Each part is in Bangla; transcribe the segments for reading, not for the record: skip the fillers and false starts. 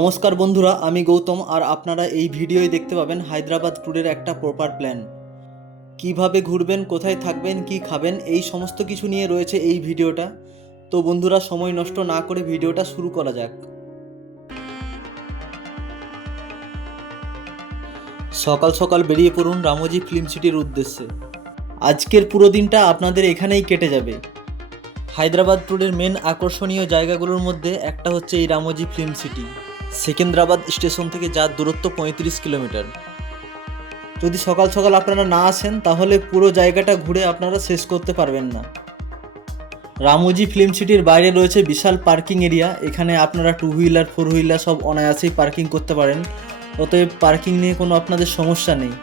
নমস্কার বন্ধুরা, আমি গৌতম আর আপনারা এই ভিডিওয় দেখতে পাবেন হায়দ্রাবাদ ট্যুরের একটা প্রপার প্ল্যান। কিভাবে ঘুরবেন, কোথায় থাকবেন, কি খাবেন, এই সমস্ত কিছু নিয়ে রয়েছে এই ভিডিওটা। তো বন্ধুরা, সময় নষ্ট না করে ভিডিওটা শুরু করা যাক। সকাল সকাল বেরিয়ে পড়ুন রামোজি ফিল্ম সিটির উদ্দেশ্যে। আজকের পুরো দিনটা আপনাদের এখানেই কেটে যাবে। হায়দ্রাবাদ ট্যুরের মেন আকর্ষণীয় জায়গাগুলোর মধ্যে একটা হচ্ছে এই Ramoji film city. Secunderabad station থেকে যার দূরত্ব 35 কিলোমিটার। যদি সকাল সকাল আপনারা না আসেন তাহলে পুরো জায়গাটা ঘুরে আপনারা শেষ করতে পারবেন না। রামোজি ফিল্ম সিটির বাইরে রয়েছে বিশাল পার্কিং এরিয়া। এখানে আপনারা 2 হুইলার 4 হুইলার সব অনায়াসেই পার্কিং করতে পারেন, অতএব পার্কিং নিয়ে কোনো আপনাদের সমস্যা নেই।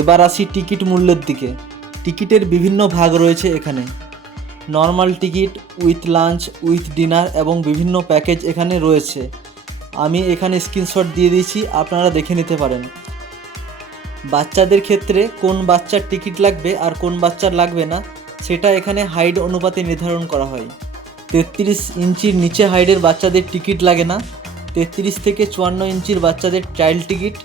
এবার আসি টিকিট মূল্যের দিকে। টিকিটের বিভিন্ন ভাগ রয়েছে এখানে। Normal ticket, with lunch, with dinner এবং বিভিন্ন প্যাকেজ এখানে রয়েছে। আমি এখানে স্ক্রিনশট দিয়ে দিয়েছি, আপনারা দেখে নিতে পারেন। বাচ্চাদের ক্ষেত্রে কোন বাচ্চার টিকিট লাগবে আর কোন বাচ্চার লাগবে না সেটা এখানে হাইট অনুপাতে নির্ধারণ করা হয়। 33 ইঞ্চির নিচে হাইটের বাচ্চাদের টিকিট লাগে না। 33 থেকে 54 ইঞ্চির বাচ্চাদের চাইল্ড টিকিট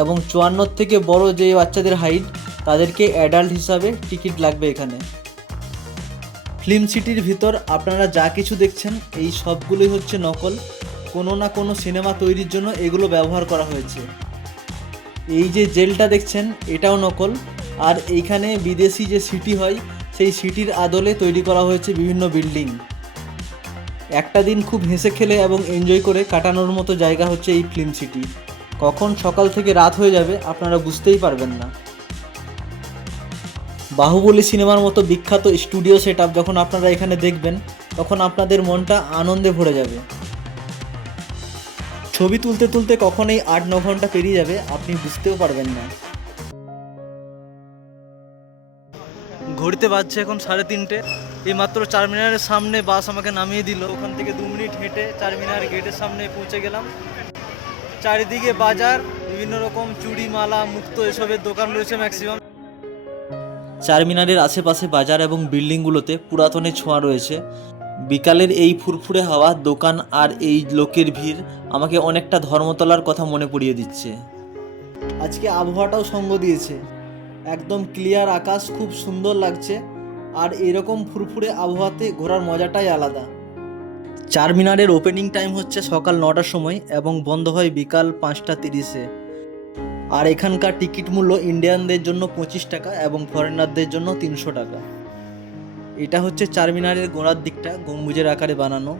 এবং 54 থেকে বড় যে বাচ্চাদের হাইট তাদেরকে অ্যাডাল্ট হিসাবে টিকিট লাগবে এখানে। ফিল্ম সিটির ভিতর আপনারা যা কিছু দেখছেন এই সবগুলোই হচ্ছে নকল। কোনো না কোনো সিনেমা তৈরির জন্য এগুলো ব্যবহার করা হয়েছে। এই যে জেলটা দেখছেন এটাও নকল। আর এইখানে বিদেশি যে সিটি হয় সেই সিটির আদলে তৈরি করা হয়েছে বিভিন্ন বিল্ডিং। একটা দিন খুব হেসে খেলে এবং এনজয় করে কাটানোর মতো জায়গা হচ্ছে এই ফিল্ম সিটি। কখন সকাল থেকে রাত হয়ে যাবে আপনারা বুঝতেই পারবেন না। বাহুবলী সিনেমার মতো বিখ্যাত স্টুডিও সেটআপ যখন আপনারা এখানে দেখবেন তখন আপনাদের মনটা আনন্দে ভরে যাবে। ছবি তুলতে তুলতে কখন এই 8-9 ঘন্টা পেরিয়ে যাবে আপনি বুঝতেও পারবেন না। ঘড়িতে বাজছে এখন 3:30। এই মাত্র চারমিনারের সামনে বাস আমাকে নামিয়ে দিল। ওখান থেকে 2 মিনিট হেঁটে চারমিনার গেটের সামনে পৌঁছে গেলাম। চারিদিকে বাজার, বিভিন্ন রকম চুড়ি, মালা, মুক্তো এসবের দোকান রয়েছে ম্যাক্সিমাম। চারমিনারের আশেপাশে বাজার এবং বিল্ডিংগুলোতে পুরাতনের ছোঁয়া রয়েছে। বিকালের এই ফুরফুরে হাওয়া, দোকান আর এই লোকের ভিড় আমাকে অনেকটা ধর্মতলার কথা মনে পড়িয়ে দিচ্ছে। আজকে আবহাওয়াটাও সঙ্গ দিয়েছে, একদম ক্লিয়ার আকাশ, খুব সুন্দর লাগছে। আর এরকম ফুরফুরে আবহাওয়াতে ঘোরার মজাটাই আলাদা। চারমিনারের ওপেনিং টাইম হচ্ছে সকাল 9টার সময় এবং বন্ধ হয় বিকাল 5টা 30-এ। আর এখানকার টিকিট মূল্য ইন্ডিয়ানদের জন্য 25 টাকা এবং ফরেনারদের জন্য 300 টাকা। এটা হচ্ছে চারমিনারের গোড়ার দিকটা, গম্বুজের আকারে বানানো।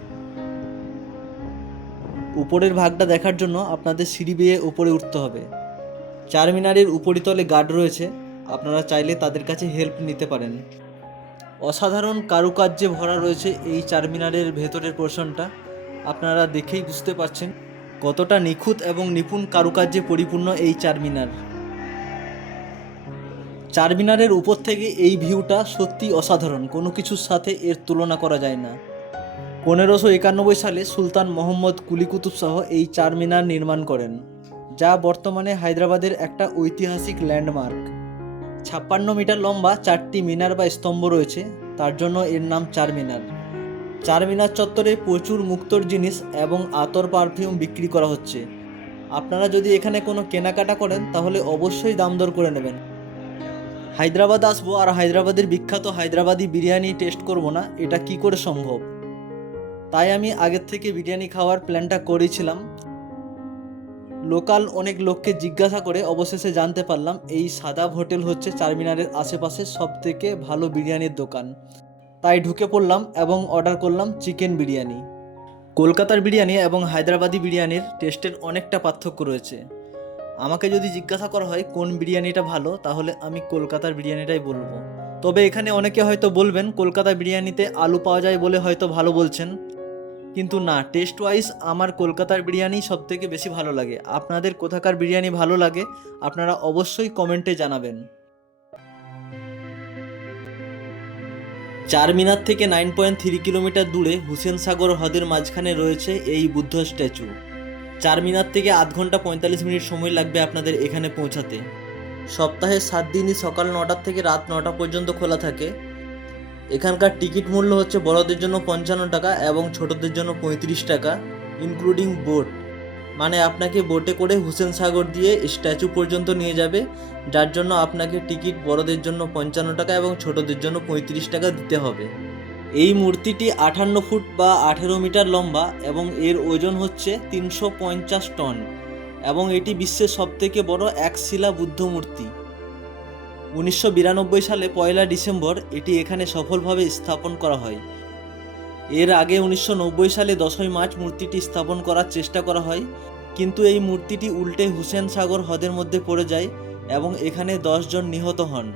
উপরের ভাগটা দেখার জন্য আপনাদের সিঁড়ি বেয়ে উপরে উঠতে হবে। চারমিনারের উপরিতলে গার্ড রয়েছে, আপনারা চাইলে তাদের কাছে হেল্প নিতে পারেন। অসাধারণ কারুকার্যে ভরা রয়েছে এই চারমিনারের ভেতরের পোর্শনটা। আপনারা দেখেই বুঝতে পারছেন কতটা নিখুঁত এবং নিপুণ কারুকার্যে পরিপূর্ণ এই চারমিনার। চারমিনারের উপর থেকে এই ভিউটা সত্যি অসাধারণ, কোনো কিছুর সাথে এর তুলনা করা যায় না। 1591 সালে সুলতান মোহাম্মদ কুলি কুতুব শাহ এই চারমিনার নির্মাণ করেন, যা বর্তমানে হায়দ্রাবাদের একটা ঐতিহাসিক ল্যান্ডমার্ক। 56 মিটার লম্বা 4টি মিনার বা স্তম্ভ রয়েছে, তার জন্য এর নাম চারমিনার। চারমিনার চত্বরে প্রচুর মুক্তোর জিনিস এবং আতর পারফিউম বিক্রি করা হচ্ছে। আপনারা যদি এখানে কোনো কেনাকাটা করেন তাহলে অবশ্যই দাম দর করে নেবেন। হায়দ্রাবাদ আসবো আর হায়দ্রাবাদের বিখ্যাত হায়দ্রাবাদি বিরিয়ানি টেস্ট করব না, এটা কি করে সম্ভব? তাই আমি আগের থেকে বিরিয়ানি খাওয়ার প্ল্যানটা করেছিলাম। লোকাল অনেক লোককে জিজ্ঞাসা করে অবশেষে জানতে পারলাম এই সাদাব হোটেল হচ্ছে চারমিনারের আশেপাশে সবথেকে ভালো বিরিয়ানির দোকান। তাই ঢুকে পড়লাম এবং অর্ডার করলাম চিকেন বিরিয়ানি। কলকাতার বিরিয়ানি এবং হায়দ্রাবাদি বিরিয়ানির টেস্টের অনেকটা পার্থক্য রয়েছে। আমাকে যদি জিজ্ঞাসা করা হয় কোন বিরিয়ানিটা ভালো, তাহলে আমি কলকাতার বিরিয়ানিটাই বলবো। তবে এখানে অনেকে হয়তো বলবেন কলকাতা বিরিয়ানিতে আলু পাওয়া যায় বলে হয়তো ভালো বলছেন, কিন্তু না, টেস্ট ওয়াইজ আমার কলকাতার বিরিয়ানি সবথেকে বেশি ভালো লাগে। আপনাদের কোথাকার বিরিয়ানি ভালো লাগে আপনারা অবশ্যই কমেন্টে জানাবেন। চারমিনার থেকে 9.3 কিলোমিটার দূরে হুসেন সাগর হ্রদের মাঝখানে রয়েছে এই বুদ্ধ স্ট্যাচু। চারমিনার থেকে 8 ঘন্টা 45 মিনিট সময় লাগবে আপনাদের এখানে পৌঁছাতে। সপ্তাহে 7 দিনই সকাল 9টা থেকে রাত 9টা পর্যন্ত খোলা থাকে। এখানকার টিকিট মূল্য হচ্ছে বড়দের জন্য 55 টাকা এবং ছোটদের জন্য 35 টাকা। ইনক্লুডিং বোট, মানে আপনাকে বোটে করে হুসেন সাগর দিয়ে স্ট্যাচু পর্যন্ত নিয়ে যাবে, যার জন্য আপনাকে টিকিট বড়দের জন্য 55 টাকা এবং ছোটদের জন্য 35 টাকা দিতে হবে। এই মূর্তিটি 58 ফুট বা 18 মিটার লম্বা এবং এর ওজন হচ্ছে 350 টন এবং এটি বিশ্বের সবথেকে বড় একশিলা বুদ্ধ মূর্তি। 1992 সালে 1 ডিসেম্বর এটি এখানে সফলভাবে স্থাপন করা হয়। এর আগে 1990 সালে 10 মার্চ মূর্তিটি স্থাপন করার চেষ্টা করা হয়, কিন্তু এই মূর্তিটি উল্টে হুসেন সাগর হ্রদের মধ্যে পড়ে যায় এবং এখানে 10 জন নিহত হন।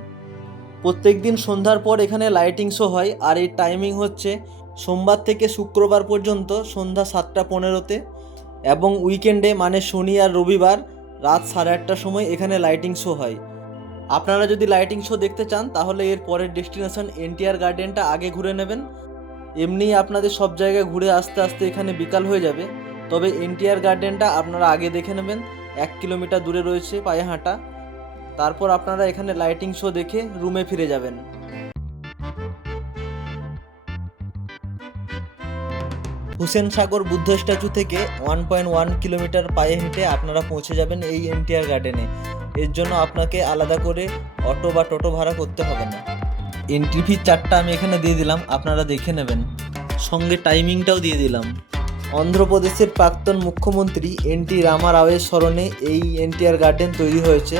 প্রত্যেকদিন সন্ধ্যার পর এখানে লাইটিং শো হয়, আর এর টাইমিং হচ্ছে সোমবার থেকে শুক্রবার পর্যন্ত সন্ধ্যা 7:15-তে এবং উইকেন্ডে মানে শনি আর রবিবার রাত 8:30টার সময় এখানে লাইটিং শো হয়। আপনারা যদি লাইটিং শো দেখতে চান তাহলে এর পরের ডেস্টিনেশন এনটিআর গার্ডেনটা আগে ঘুরে নেবেন। এমনিই আপনাদের সব জায়গায় ঘুরে আসতে আসতে এখানে বিকাল হয়ে যাবে, তবে এনটিআর গার্ডেনটা আপনারা আগে দেখে নেবেন। 1 কিলোমিটার দূরে রয়েছে পায়ে হাঁটা। তারপর আপনারা এখানে লাইটিং শো দেখে রুমে ফিরে যাবেন। হুসেন সাগর বুদ্ধ স্ট্যাচু থেকে 1.1 কিলোমিটার পায়ে হেঁটে আপনারা পৌঁছে যাবেন এই এনটিআর গার্ডেনে। এর জন্য আপনাকে আলাদা করে অটো বা টোটো ভাড়া করতে হবে না। এন্ট্রি ফি 4টা আমি এখানে দিয়ে দিলাম, আপনারা দেখে নেবেন, সঙ্গে টাইমিংটাও দিয়ে দিলাম। অন্ধ্রপ্রদেশের প্রাক্তন মুখ্যমন্ত্রী এনটি রামা রাওয়ের স্মরণে এই এনটিআর গার্ডেন তৈরি হয়েছে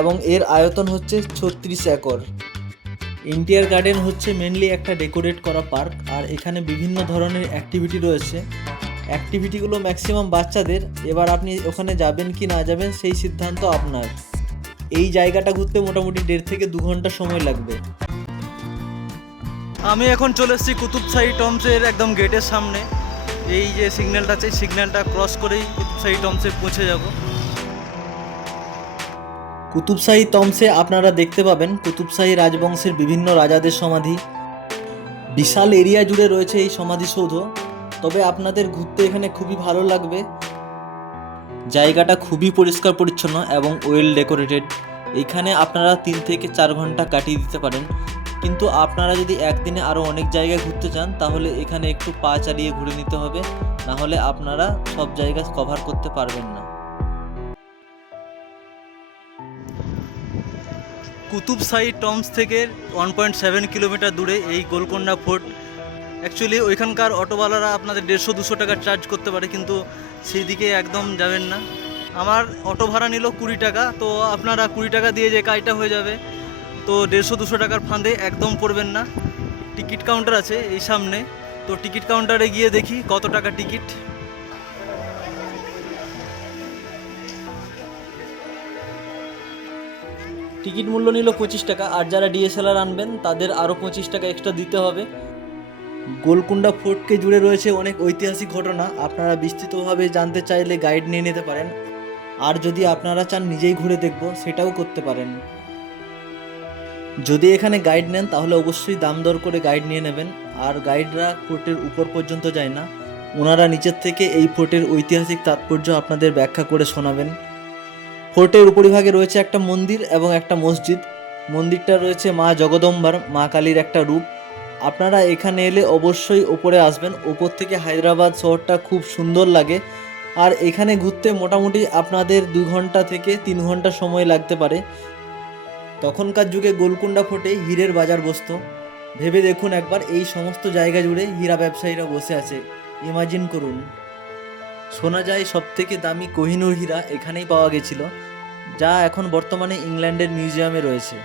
এবং এর আয়তন হচ্ছে 36 একর। এনটিআর গার্ডেন হচ্ছে মেনলি একটা ডেকোরেট করা পার্ক, আর এখানে বিভিন্ন ধরনের অ্যাক্টিভিটি রয়েছে। অ্যাক্টিভিটিগুলো ম্যাক্সিমাম বাচ্চাদের। এবার আপনি ওখানে যাবেন কি না যাবেন সেই সিদ্ধান্ত আপনার। এই জায়গাটা ঘুরতে মোটামুটি 1.5 থেকে 2 ঘন্টা সময় লাগবে। আমি এখন চলে এসেছি কুতুবশাহী টম্বসের একদম গেটের সামনে। এই যে সিগন্যালটা আছে, সিগন্যালটা ক্রস করেই কুতুবশাহী টম্বসে পৌঁছে যাব। কুতুবশাহী টম্বসে আপনারা দেখতে পাবেন কুতুবশাহী রাজবংশের বিভিন্ন রাজাদের সমাধি। বিশাল এরিয়া জুড়ে রয়েছে এই সমাধিসৌধ, তবে আপনাদের ঘুরতে এখানে খুবই ভালো লাগবে। জায়গাটা খুবই পরিষ্কার পরিচ্ছন্ন এবং ওয়েল ডেকোরেটেড। এখানে আপনারা 3 থেকে 4 ঘন্টা কাটিয়ে দিতে পারেন, কিন্তু আপনারা যদি একদিনে আরও অনেক জায়গায় ঘুরতে চান তাহলে এখানে একটু পা চালিয়ে ঘুরে নিতে হবে, না হলে আপনারা সব জায়গা কভার করতে পারবেন না। কুতুবশাহী টম্বস থেকে 1.7 কিলোমিটার দূরে এই গোলকোন্ডা ফোর্ট। অ্যাকচুয়ালি ওইখানকার অটোওয়ালারা আপনাদের 150-200 টাকা চার্জ করতে পারে, কিন্তু সেই দিকে একদম যাবেন না। আমার অটো ভাড়া নিল 20 টাকা, তো আপনারা 20 টাকা দিয়ে যে কাজটা হয়ে যাবে, তো 150-200 টাকার ফাঁদে একদম পড়বেন না। টিকিট কাউন্টার আছে এই সামনে, তো টিকিট কাউন্টারে গিয়ে দেখি কত টাকা টিকিট। টিকিট মূল্য নিল 25 টাকা, আর যারা ডিএসএলআর আনবেন তাদের আরও 25 টাকা এক্সট্রা দিতে হবে। গোলকুন্ডা ফোর্টকে জুড়ে রয়েছে অনেক ঐতিহাসিক ঘটনা। আপনারা বিস্তৃতভাবে জানতে চাইলে গাইড নিয়ে নিতে পারেন, আর যদি আপনারা চান নিজেই ঘুরে দেখব সেটাও করতে পারেন। যদি এখানে গাইড নেন তাহলে অবশ্যই দাম দর করে গাইড নিয়ে নেবেন, আর গাইডরা ফোর্টের উপর পর্যন্ত যায় না, ওনারা নিচের থেকে এই ফোর্টের ঐতিহাসিক তাৎপর্য আপনাদের ব্যাখ্যা করে শোনাবেন। ফোর্টের উপরিভাগে রয়েছে একটা মন্দির এবং একটা মসজিদ। মন্দিরটা রয়েছে মা জগদম্বার, মা কালীর একটা রূপ। আপনারা এখানে এলে অবশ্যই ওপরে আসবেন। ওপর থেকে হায়দ্রাবাদ শহরটা খুব সুন্দর লাগে, আর এখানে ঘুরতে মোটামুটি আপনাদের 2 ঘন্টা থেকে 3 ঘন্টা সময় লাগতে পারে। তখনকার যুগে গোলকুন্ডা ফোর্টে হীরের বাজার বসতো। ভেবে দেখুন একবার, এই সমস্ত জায়গা জুড়ে হীরা ব্যবসায়ীরা বসে আছে। ইমাজিন করুন। শোনা যায় সবথেকে দামি কোহিনূর হীরা এখানেই পাওয়া গেছিল, যা এখন বর্তমানে ইংল্যান্ডের মিউজিয়ামে রয়েছে।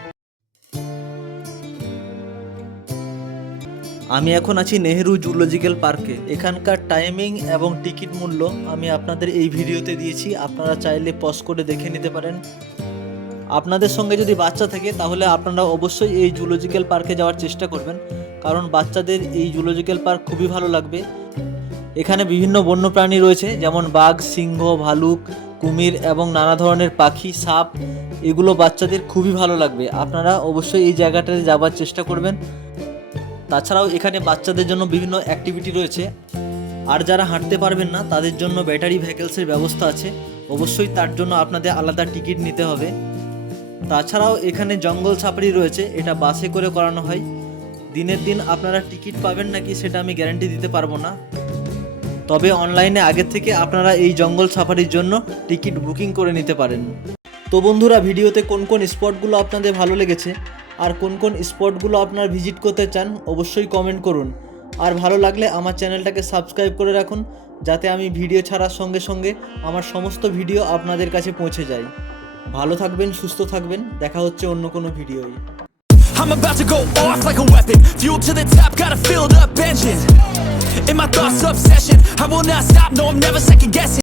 আমি এখন আছি নেহেরু জুলজিক্যাল পার্কে। এখানকার টাইমিং এবং টিকিট মূল্য আমি আপনাদের এই ভিডিওতে দিয়েছি, আপনারা চাইলে পজ করে দেখে নিতে পারেন। আপনাদের সঙ্গে যদি বাচ্চা থাকে তাহলে আপনারা অবশ্যই এই জুলজিক্যাল পার্কে যাওয়ার চেষ্টা করবেন, কারণ বাচ্চাদের এই জুলজিক্যাল পার্ক খুবই ভালো লাগবে। এখানে বিভিন্ন বন্যপ্রাণী রয়েছে, যেমন বাঘ, সিংহ, ভালুক, কুমির এবং নানা ধরনের পাখি, সাপ। এগুলো বাচ্চাদের খুবই ভালো লাগবে। আপনারা অবশ্যই এই জায়গাটাতে যাওয়ার চেষ্টা করবেন। তাছাড়াও এখানে বাচ্চাদের জন্য বিভিন্ন অ্যাক্টিভিটি রয়েছে, আর যারা হাঁটতে পারবেন না তাদের জন্য ব্যাটারি ভেহিকলসের ব্যবস্থা আছে। অবশ্যই তার জন্য আপনাদের আলাদা টিকিট নিতে হবে। তাছাড়াও এখানে জঙ্গল সাফারি রয়েছে, এটা বাসে করে করানো হয়। দিনের দিন আপনারা টিকিট পাবেন নাকি সেটা আমি গ্যারান্টি দিতে পারবো না, তবে অনলাইনে আগে থেকে আপনারা এই জঙ্গল সাফারির জন্য টিকিট বুকিং করে নিতে পারেন। তো বন্ধুরা, ভিডিওতে কোন কোন স্পটগুলো আপনাদের ভালো লেগেছে আর কোন কোন স্পটগুলো আপনারা ভিজিট করতে চান অবশ্যই কমেন্ট করুন। আর ভালো লাগলে আমার চ্যানেলটাকে সাবস্ক্রাইব করে রাখুন, যাতে আমি ভিডিও ছাড়ার সঙ্গে সঙ্গে আমার সমস্ত ভিডিও আপনাদের কাছে পৌঁছে যায়। ভালো থাকবেন, সুস্থ থাকবেন, দেখা হচ্ছে অন্য কোনো ভিডিওয়। I'm about to go off like a weapon. Fuel to the top, got a filled up engine. In my thoughts, obsession. I will not stop, no, I'm never second guessing.